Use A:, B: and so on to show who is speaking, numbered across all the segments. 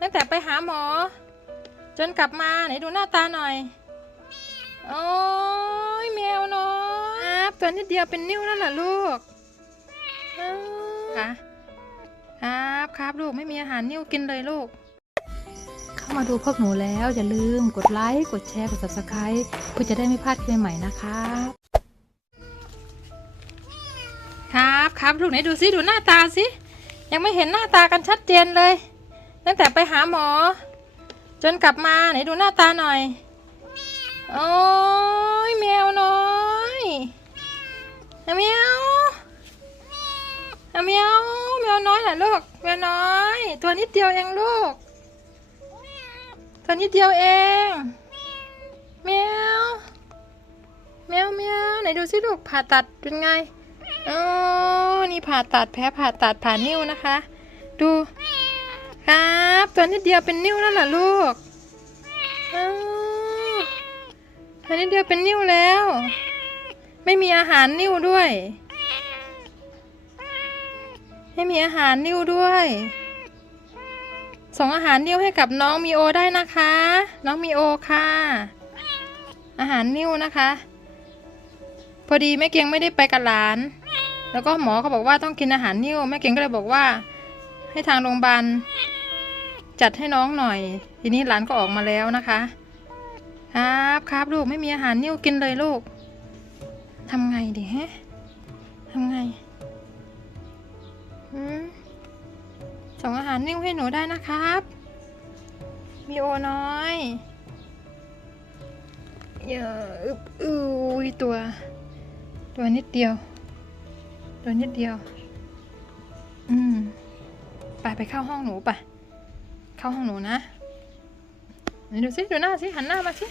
A: ตั้งแต่ไปหาหมอ จนกลับมาไหนดูหน้าตาหน่อย โอ้ยแมวน้อยครับตัวนิดเดียวเป็นนิ้วแล้วเหรอลูกอ้าวค่ะครับครับลูกไม่มีอาหารนิ้วกินเลยลูก เข้ามาดูพวกหนูแล้วอย่าลืมกดไลค์กดแชร์กด subscribe เพื่อจะได้ไม่พลาดคลิปใหม่ๆนะครับครับครับลูกไหนดูสิดูหน้าตาสิยังไม่เห็นหน้าตากันชัดเจนเลย ตั้งแต่ไปหาหมอ จนกลับมาไหนดูหน้าตาหน่อยโอ้ยแมวน้อยแมวแมวแมวน้อยเหรอลูกแมวน้อย ตัวนิดเดียวเองลูก ตัวนิดเดียวเองแมวแมวแมวไหนดูสิลูกผ่าตัดเป็นไงอ๋อนี่ผ่าตัดแผลผ่าตัดผ่านิ้วนะคะ ดู ครับ ตัวนิดเดียวเป็นนิ้วแล้วเหรอลูกตัวนิดเดียวเป็นนิ้วแล้ว ไม่มีอาหารนิ้วด้วย ไม่มีอาหารนิ้วด้วย ส่งอาหารนิ้วให้กับน้องมีโอได้นะคะ น้องมีโอค่ะ อาหารนิ้วนะคะ พอดีแม่เกียงไม่ได้ไปกับหลาน แล้วก็หมอเขาบอกว่าต้องกินอาหารนิ้วแม่เกียงก็เลยบอกว่าให้ทางโรงพยาบาล จัดให้น้องหน่อย ทีนี้หลานก็ออกมาแล้วนะคะ ครับครับลูกไม่มีอาหารนิ้วกินเลยลูกทำไงดีฮะทำไงส่งอาหารนิ้วให้หนูได้นะครับมีโอน้อยเยอะอึบอุ้ยตัว ตัวนิดเดียว ตัวนิดเดียว อืม ไปไปเข้าห้องหนูไป เข้าห้องหนูนะนดูสิดูหน้าสิหันหน้ามาสิ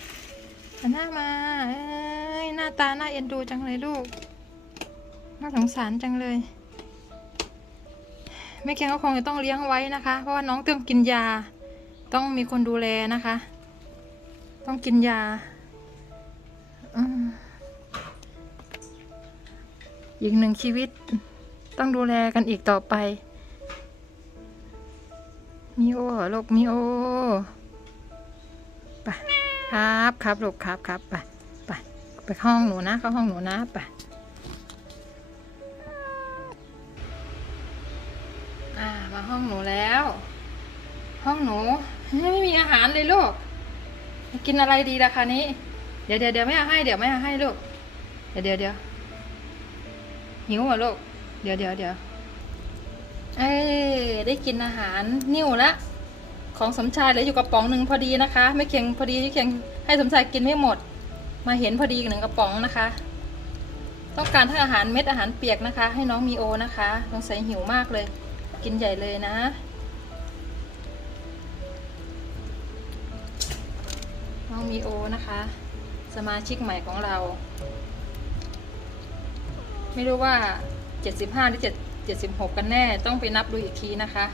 A: หันหน้ามาเอ้ยหน้าตาหน้าเอ็นดูจังเลยลูกน่าสงสารจังเลยแม่เกียงก็คงจะต้องเลี้ยงไว้นะคะ เพราะว่าน้องต้องกินยา ต้องมีคนดูแลนะคะ ต้องกินยาอีกหนึ่งชีวิตต้องดูแลกันอีกต่อไป มีโอเหรอลูกมีโอไปครับครับลูกครับครับไปไปไปห้องหนูนะเข้าห้องหนูนะไปอ่ามาห้องหนูแล้ว ห้องหนูไม่มีอาหารเลยลูกกินอะไรดีล่ะคะนี้ เดี๋ยวเดี๋ยวเดี๋ยวไม่เอาให้เดี๋ยวไม่เอาให้ลูก เดี๋ยวเดี๋ยวเดี๋ยวหิวเหรอลูก เดี๋ยวเดี๋ยวเดี๋ยว เอ้ได้กินอาหารนิ่วละของสมชายเหลืออยู่กระป๋องหนึ่งพอดีนะคะ ไม่เคียงพอดีที่เคียงให้สมชายกินไม่หมด มาเห็นพอดีหนึ่งกระป๋องนะคะ ต้องการทั้งอาหารเม็ดอาหารเปียกนะคะ ให้น้องมีโอนะคะสงสัยหิวมากเลย กินใหญ่เลยนะน้องมีโอนะคะ สมาชิกใหม่ของเรา ไม่รู้ว่า 75 หรือ7 76 กันแน่ ต้องไปนับดูอีกทีนะคะ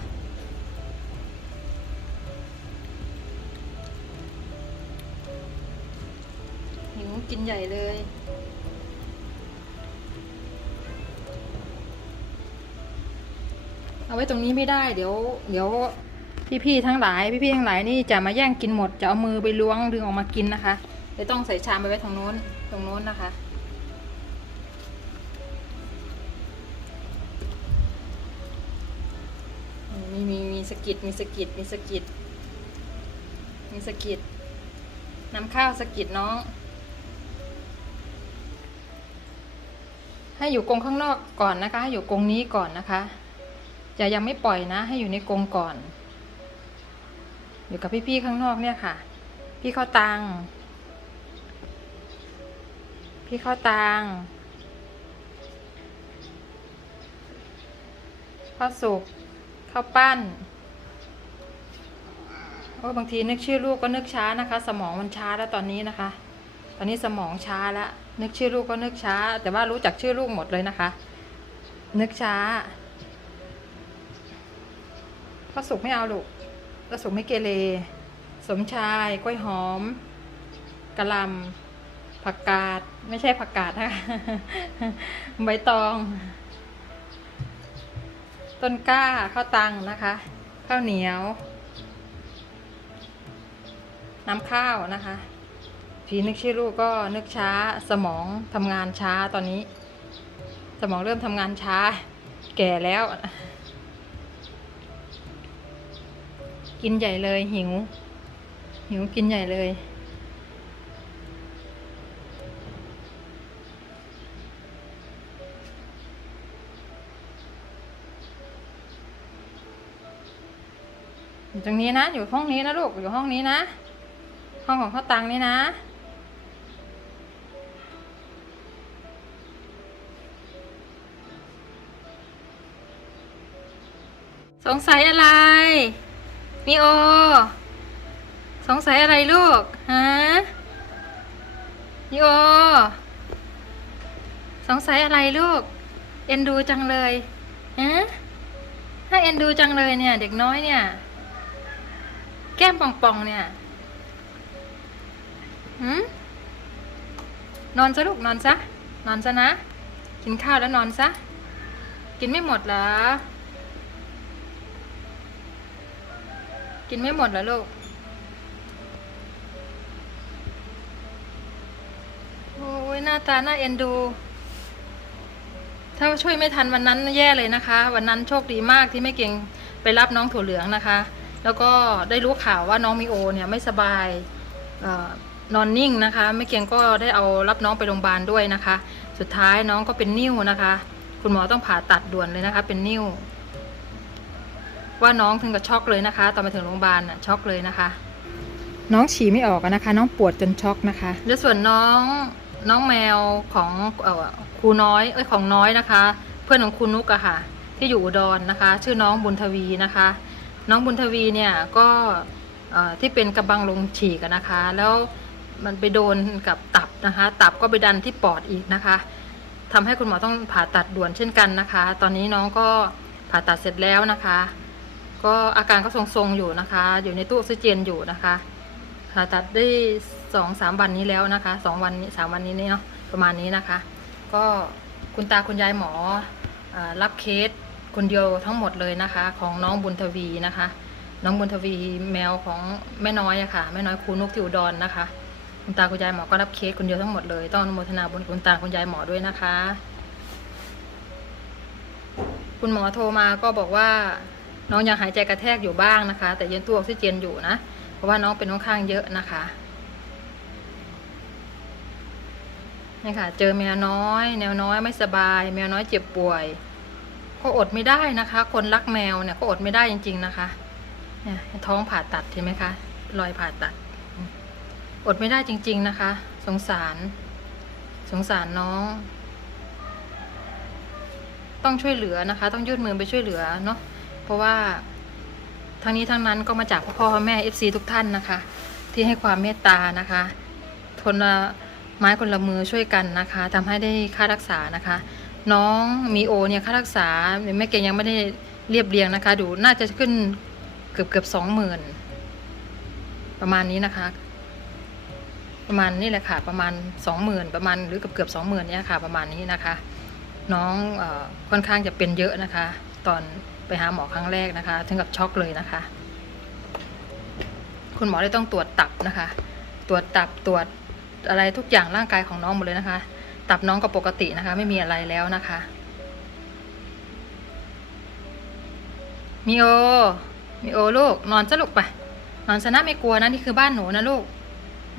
A: หิวกินใหญ่เลยเอาไว้ตรงนี้ไม่ได้เดี๋ยว เดี๋ยวพี่ๆทั้งหลายพี่ๆทั้งหลายนี่จะมาแย่งกินหมดจะเอามือไปล้วงดึงออกมากินนะคะเลยต้องใส่ชามไปไว้ตรงโน้นตรงโน้นนะคะ มีมีมีสะกิดมีสะกิดมีสะกิดมีสะกิดน้ำข้าวสะกิดน้อง ให้อยู่กรงข้างนอกก่อนนะคะ ให้อยู่กรงนี้ก่อนนะคะจะยังไม่ปล่อยนะ ให้อยู่ในกรงก่อน อยู่กับพี่ๆข้างนอกเนี่ยค่ะ พี่เข้าตัง พี่เข้าตังข้าวสุก ข้าวปั้นโอ้บางทีนึกชื่อลูกก็นึกช้านะคะ สมองมันช้าแล้วตอนนี้นะคะ ตอนนี้สมองช้าแล้วนึกชื่อลูกก็นึกช้า แต่ว่ารู้จักชื่อลูกหมดเลยนะคะ นึกช้าข้าสุกไม่เอาลูกข้าสุกไม่เกเรสมชายกล้วยหอมกะหล่ำผักกาด ไม่ใช่ผักกาดนะคะใบตอง ต้นกล้าข้าวตังนะคะ ข้าวเหนียว น้ำข้าวนะคะพีนึกชื่อลูกก็นึกช้าสมองทำงานช้าตอนนี้ สมองเริ่มทำงานช้า แก่แล้ว กินใหญ่เลยหิว หิวกินใหญ่เลย ตรงนี้นะ อยู่ห้องนี้นะลูก อยู่ห้องนี้นะ ห้องของข้าวตังนี่นะสงสัยอะไรมีโอ สงสัยอะไรลูก ฮะมีโอ สงสัยอะไรลูก เอ็นดูจังเลยฮะถ้าเอ็นดูจังเลยเนี่ย เด็กน้อยเนี่ย แก้มป่องๆเนี่ยหืมนอนซะลูกนอนซะ นอนซะนะ กินข้าวแล้วนอนซะ กินไม่หมดเหรอ กินไม่หมดเหรอลูก โอ้ยหน้าตาหน่าเอ็นดู ถ้าช่วยไม่ทันวันนั้นแย่เลยนะคะ วันนั้นโชคดีมากที่ไม่เก่งไปรับน้องถั่วเหลืองนะคะ แล้วก็ได้รู้ข่าวว่าน้องมิโอเนี่ยไม่สบายเออนอนนิ่งนะคะ ไม่เกียงก็ได้เอารับน้องไปโรงพยาบาลด้วยนะคะ สุดท้ายน้องก็เป็นนิ่วนะคะ คุณหมอต้องผ่าตัดด่วนเลยนะคะ เป็นนิ่วว่าน้องถึงกับช็อกเลยนะคะ ตอนไปถึงโรงพยาบาลน่ะช็อกเลยนะคะ น้องฉี่ไม่ออกอะนะคะ น้องปวดจนช็อกนะคะ แล้วส่วนน้องน้องแมวของเออครูน้อยเอ้ยของน้อยนะคะ เพื่อนของครูนุกอะค่ะ ที่อยู่อุดรนะคะ ชื่อน้องบุญทวีนะคะ น้องบุญทวีเนี่ยก็ที่เป็นกระบังลมฉีกนะคะ แล้วมันไปโดนกับตับนะคะ ตับก็ไปดันที่ปอดอีกนะคะทำให้คุณหมอต้องผ่าตัดด่วนเช่นกันนะคะ ตอนนี้น้องก็ผ่าตัดเสร็จแล้วนะคะ ก็อาการก็ทรงๆอยู่นะคะ อยู่ในตู้ออกซิเจนอยู่นะคะ ผ่าตัดได้สองสามวันนี้แล้วนะคะสองวันสามวันนี้เนาะประมาณนี้นะคะ ก็คุณตาคุณยายหมออรับเคส คนเดียวทั้งหมดเลยนะคะ ของน้องบุญทวีนะคะ น้องบุญทวีแมวของแม่น้อยอะค่ะแม่น้อยครูนกที่อุดรนนะคะคุณตาคุณยายหมอก็รับเคสคนเดียวทั้งหมดเลยต้องอนุโมทนาบุญคุณตาคุณยายหมอด้วยนะคะ คุณหมอโทรมาก็บอกว่าน้องยังหายใจกระแทกอยู่บ้างนะคะ แต่ยังตู้ออกซิเจนอยู่นะ เพราะว่าน้องเป็นค่อนข้างเยอะนะคะนี่ค่ะ เจอแมวน้อย แมวน้อยไม่สบาย แมวน้อยเจ็บป่วย ก็อดไม่ได้นะคะ คนรักแมวเนี่ยก็อดไม่ได้จริง ๆนะคะ เนี่ยท้องผ่าตัดเห็นไหมคะรอยผ่าตัด อดไม่ได้จริง ๆนะคะ สงสาร สงสารน้อง ต้องช่วยเหลือนะคะ ต้องยื่นมือไปช่วยเหลือเนาะเพราะว่าทั้งนี้ทั้งนั้นก็มาจากพ่อพ่อแม่เอฟซีทุกท่านนะคะ ที่ให้ความเมตตานะคะคนละไม้คนละมือช่วยกันนะคะทำให้ได้ค่ารักษานะคะ น้องมีโอเนี่ยค่ารักษาแม่เกงยังไม่ได้เรียบเรียงนะคะ ดูน่าจะขึ้นเกือบเกือบสองหมื่นประมาณนี้นะคะ ประมาณนี่แหละค่ะ ประมาณสองหมื่นประมาณหรือเกือบเกือบสองหมื่นเนี่ยค่ะ ประมาณนี้นะคะ น้องออค่อนข้างจะเป็นเยอะนะคะ ตอนไปหาหมอครั้งแรกนะคะ ถึงกับช็อกเลยนะคะ คุณหมอเลยต้องตรวจตับนะคะ ตรวจตับตรวจอะไรทุกอย่างร่างกายของน้องหมดเลยนะคะ ตับน้องก็ปกตินะคะ ไม่มีอะไรแล้วนะคะมีโอมีโอลูกนอนซะลูกไปนอนซะนะไม่กลัวนะนี่คือบ้านหนูนะลูก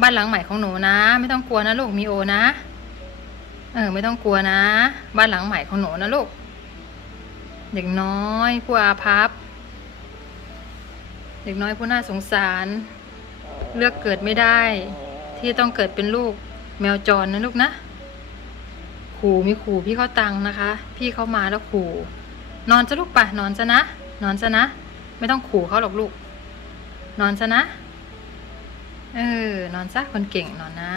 A: บ้านหลังใหม่ของหนูนะ ไม่ต้องกลัวนะลูกมีโอนะ เออ ไม่ต้องกลัวนะ บ้านหลังใหม่ของหนูนะลูกเด็กน้อยผู้อาภัพเด็กน้อยผู้น่าสงสาร เลือกเกิดไม่ได้ ที่ต้องเกิดเป็นลูกแมวจรนะลูกนะ ขู่มีขู่พี่เขาตังนะคะ พี่เขามาแล้วขู่ นอนจะลูกปะนอนจะนะ นอนจะนะ ไม่ต้องขู่เขาหรอกลูก นอนซะนะ เออ นอนซะคนเก่งนอนนะ